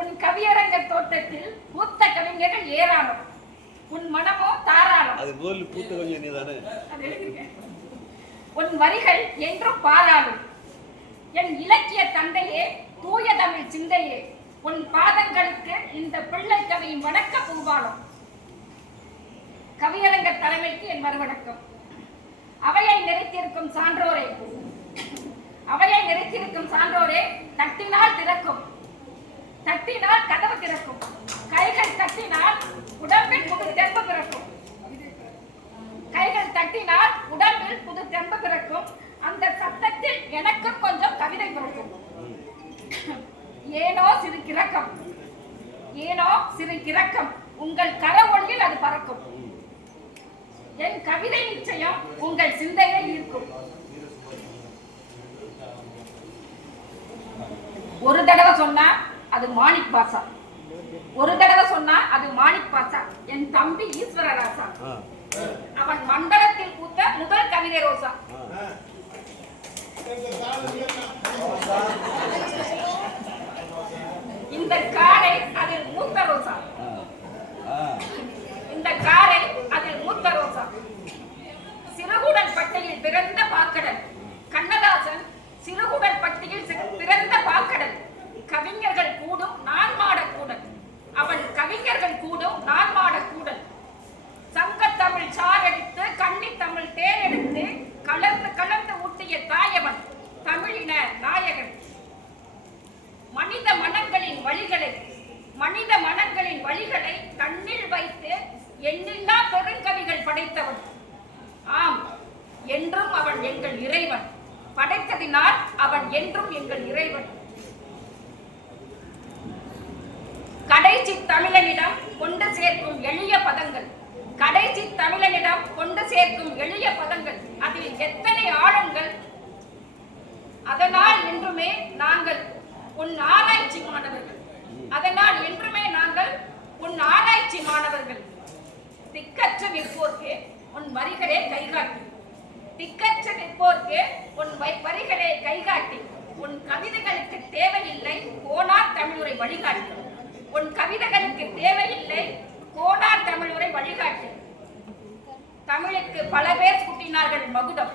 உன் கவியரங்க தோட்டத்தில் பூத்த கவிஞர்கள் ஏராளம், உன் மனமோ தாராளம். அது கோல் பூத்த கவிஞர் நீதானே? உன் வரிகள் என்றும் பாராளும். என் இலக்கிய தந்தையே, தூய தமிழ் சிந்தையே, உன் பாதங்களுக்கு இந்த பிள்ளை கவியின் வணக்க பூபாலம். கவியரங்க தலைமைக்கு என் மறுவணக்கம். அவையை நிறைத்திருக்கும் சான்றோரே, அவையை நிறைத்திருக்கும் சான்றோரே, தட்டினால் திறக்கும், தட்டினால் கதவு திறக்கும், கைகள் தட்டினால் உடம்பில் புது தெம்பு பிறக்கும், கைகள் தட்டினால் உடம்பில் புது தெம்பு பிறக்கும். அந்த சத்தத்தில் எனக்கும் கொஞ்சம் கவிதை பிறக்கும். ஏனோ சிறு கிறக்கம், ஏனோ சிறு கிறக்கம், உங்கள் கரவொளியில் அது பறக்கும். என் கவிதை நிச்சயம் உங்கள் சிந்தையை ஈர்க்கும். ஒரு தடவை சொன்னா அது மாணிக் பாஷா, ஒரு தடவை சொன்னா அது மாணிக் பாஷா. என் தம்பி ஈஸ்வரராசா, அவன் மண்டலத்தில் பூத்த முதல் கவிதை ரோசா. இந்த காரை அதில் மூத்த ரோசா, இந்த காரை அதில் மூத்த ரோசா. சிறுகுடல் பட்டியில் பிறந்த பாக்கடல் கண்ணதாசன், சிறுகுடல் பட்டியில் பிறந்த பாக்கடல். கவிஞர்கள் கூடும் நான் மாடக்கூடல், அவன் கவிஞர்கள் கூடும் நான் மாடக்கூடல். சங்கத்தமிழ் சாரெடுத்து கன்னி தமிழ் தேரெடுத்து கலந்து கலந்து ஊட்டிய தாயவன் தமிழின நாயகன். மனித மனங்களின் வழிகளை, மனித மனங்களின் வழிகளை கண்ணில் வைத்து எண்ணில்லா பெருங்கவிகள் படைத்தவன். ஆம், என்றும் அவன் எங்கள் இறைவன். படைத்ததினால் அவன் என்றும் எங்கள் இறைவன். கடைசி தமிழனிடம் கொண்டு சேர்க்கும் எளிய பதங்கள், கடைசி தமிழனிடம் கொண்டு சேர்க்கும் எளிய பதங்கள், அதில் எத்தனை ஆழங்கள். அதனால் என்றுமே நாங்கள் உன் ஆராய்ச்சி மாணவர்கள், அதனால் என்றுமே நாங்கள் உன் ஆராய்ச்சி மாணவர்கள். திக்கற்ற நிற்போர்க்கு உன் வரிகளே கைகாட்டி, திக்கற்ற நிற்போர்க்கு உன் வரிகளே கைகாட்டி. உன் கவிதைகளுக்கு தேவையில்லை கோனார் தமிழுரை வழிகாட்டி, உன் கவிதைகளுக்கு தேவையில்லை கோனார் தமிழுரை வழிகாட்டி. தமிழுக்கு பல பேர் சூட்டினார்கள் மகுடம்,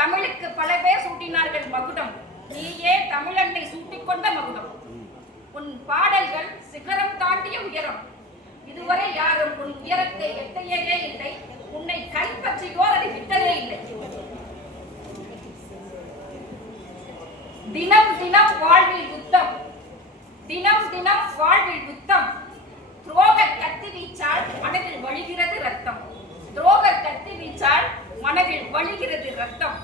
தமிழுக்கு பல பேர் சூட்டினார்கள் மகுடம். நீயே தமிழன்னை சூட்டிக்கொண்ட மகுடம். உன் பாடல்கள் சிகரம் தாண்டிய உயரம். இதுவரை யாரும் உன் உயரத்தை எட்டையவே இல்லை, உன்னை கைப்பற்றியோர் அதை விட்டதே இல்லை. தினம் தினம் வாழ்வில் யுத்தம், தினம் தினம் வாழ்வில் யுத்தம். துரோக கத்தி வீச்சால் மனதில் வழிகிறது ரத்தம், துரோக கத்தி வீச்சால் மனதில் வழிகிறது ரத்தம்.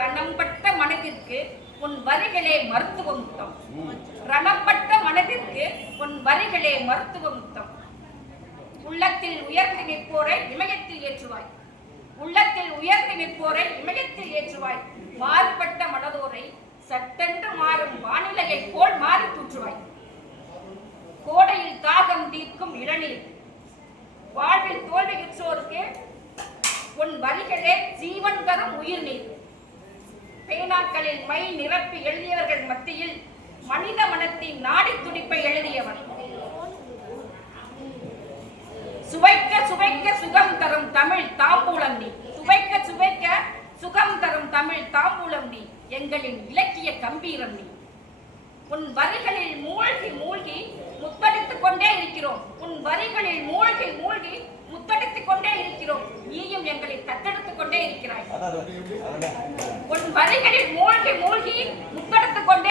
ரணம்பட்ட மனதிற்கு உன் வரிகளே மருத்துவ முத்தம், ரணம்பட்ட மனதிற்கு உன் வரிகளே மருத்துவ முத்தம். உள்ளத்தில் உயர்ந்து நிற்போரை இமயத்தில் ஏற்றுவாய், உள்ளத்தில் உயர்ந்து நிற்போரை இமயத்தில் ஏற்றுவாய். மாறுபட்ட மனதோரை சட்டென்று மாறும் வானிலையை போல் மாறி தூற்றுவாய். கோடையில் தாகம் தீர்க்கும் இளநீர், வாழ்வில் தோல்வியுற்றோருக்கு உன் வரிகளே ஜீவன் தரும் உயிர் நீர். பேனாக்களில் மை நிரப்பி எழுதியவர்கள் மத்தியில் மனித மனத்தின் நாடி துடிப்பை எழுதியவன். சுவைக்க சுவைக்க சுகம் தரும் தமிழ் தாம்பூலம் நீ, சுவைக்க சுவைக்க சுகம் தரும் தமிழ் தாம்பூலம் நீ, எங்களின் இலக்கிய கம்பீரம் நீ. உன் வரிகளில் மூழ்கி மூழ்கி முத்தடித்துக் கொண்டே இருக்கிறோம், உன் வரிகளில் மூழ்கி மூழ்கி முத்தடித்துக் கொண்டே இருக்கிறோம். நீயும் எங்களை தத்தெடுத்துக் கொண்டே இருக்கிறாய். உன் வரிகளில் மூழ்கி மூழ்கி முத்தெடுத்துக் கொண்டே